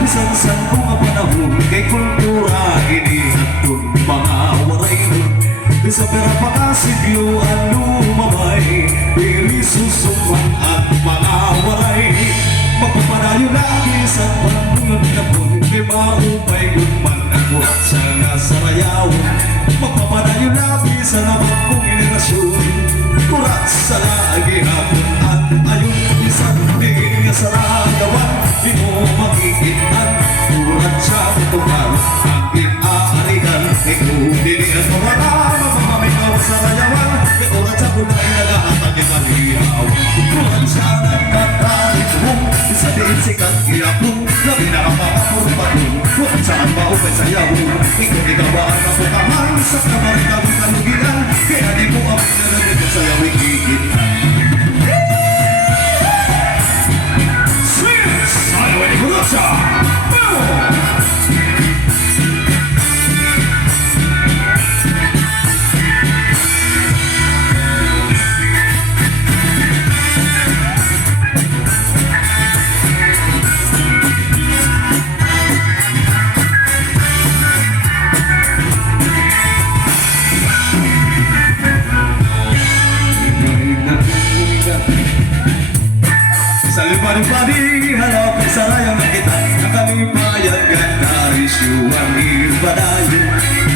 bisan sa mga panahon kay kultura inihatod mga waray nun. Sa pera pakasiglo ang lumamay, pili susumang at mga waray. Magpapadayo lagi sa panungan na po, kay maupay gudman ako sa nasarayaw. Magpapadayo lagi sa naman kong inerasyon, kurat sa lagi hapon at ayun isang tingin nga sa ragawan. Di mo makikitan, kurat siya tumal, ang inaarigan, ikaw dinihan mawala. Mamamaminaw sa rayawan, kay kurat sa kulay nagahatag yung malihaw. Kurat siya nagkatalit mo, isa din sikat iapong, labi na ang mga purpatong. Kurat siya ang maupay sa yaw, ikaw igawaan na putahan sa kamarikang kaluginan, kaya di mo ang pinalalit sa yaw ikikitan. Padi halap sa rayang kita, ang kalipayan gandaris yung ibadayo.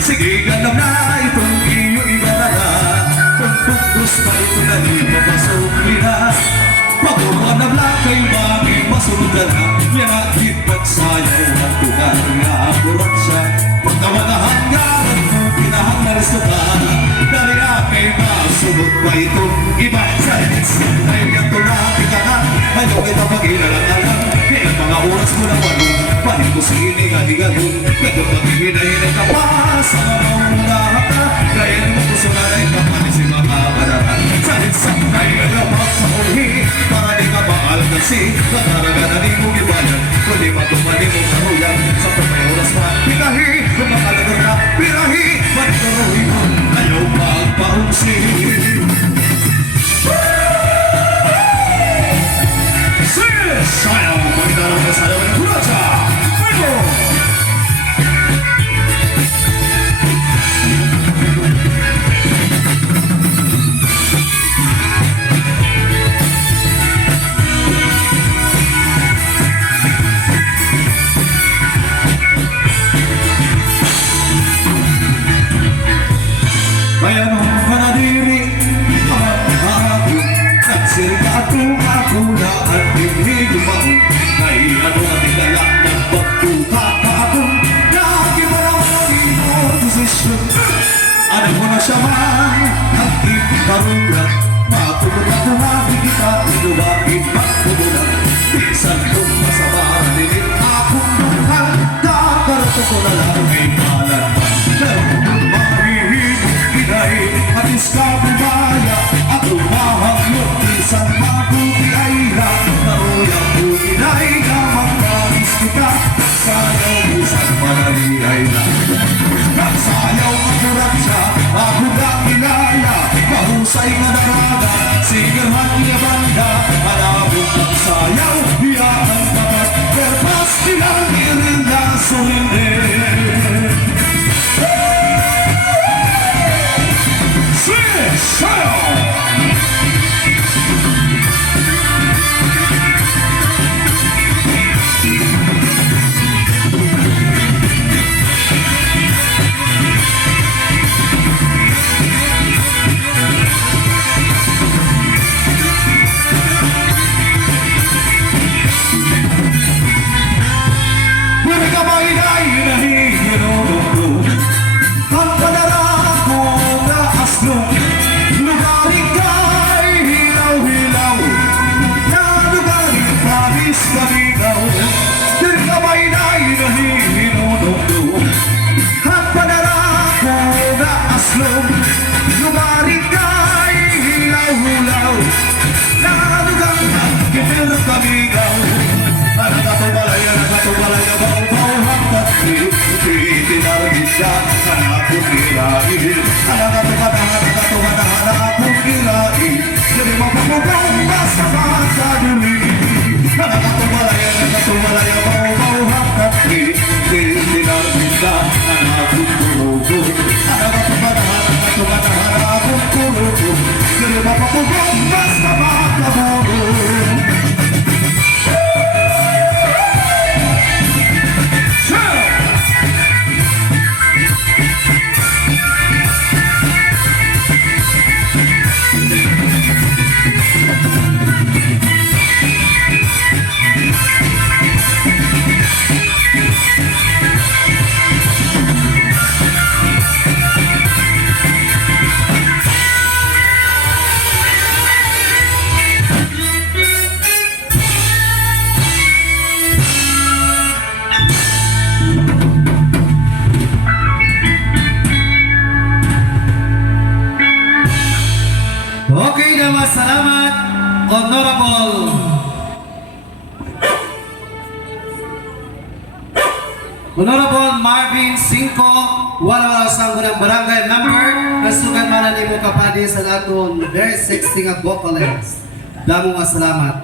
Sige ganap na itong iyo ibarada, kung putus pa ito na di mapasok nila. Pagurang na blakay mami masunod na na, yan atit pagsayaw at tugan nga akurat siya. Pagkawanahan nga at pinahang naristo ka, dali akay masunod pa itong iba sa edits. Ay ganto na pikahan, ayaw kita pag-ilalang-alang, kaya mga oras mo na walong, pahin ko sinigalig-galing. Kaya pag-hinahinay ka pa sa mga hata, kaya mo ko sunalay ka pa ni si mga karatan. Sa hitsang ay nagapak sa ulihi, para di ka maalkansi, kataraga na di mo ibayan, kundi matumali mo karuyan, sa pagmay oras pa, pinahi, kung makalagar ka, pinahi, manituroy mo, ayaw magpaungsi. Sayang magdarang na sayaw ng kurasa, Michael! Kaya nung manadiri, ako, nagsirika ako na at hindi gumaon. Nailan mo ating dala ng pagtuka ka ako, lagi mo naman ang iyong desisyon. Ano mo na siya man, ang ikarulat, matulog ako lagi kita, inuwagin magpubulan. Pisan kong masama, nilin akong mahal, kakarot ko na lang ay malaman. Pero kung mahihimong inay, at iskabumaya, at umahaglo, isang mabuti ay lang, naruyang buminay na magkamis kita, sayaw isang panalilay lang. Nagsayaw magurat siya, ako na kinaya, mahusay na narada, sigahan niya banda, malabog ng sayaw, hiyakan tapat, perpas nilang irin na sumindi. Sayaw! Nakatumalaya, mau-mau hangkat Pugong basta makabulong. Sure! Okay naman, salamat, Honorable Marvin Cinco, wala sa unang barangay member, nasugan man ni mo kapadi sa aton very sexy nga vocalist. Damo nga salamat.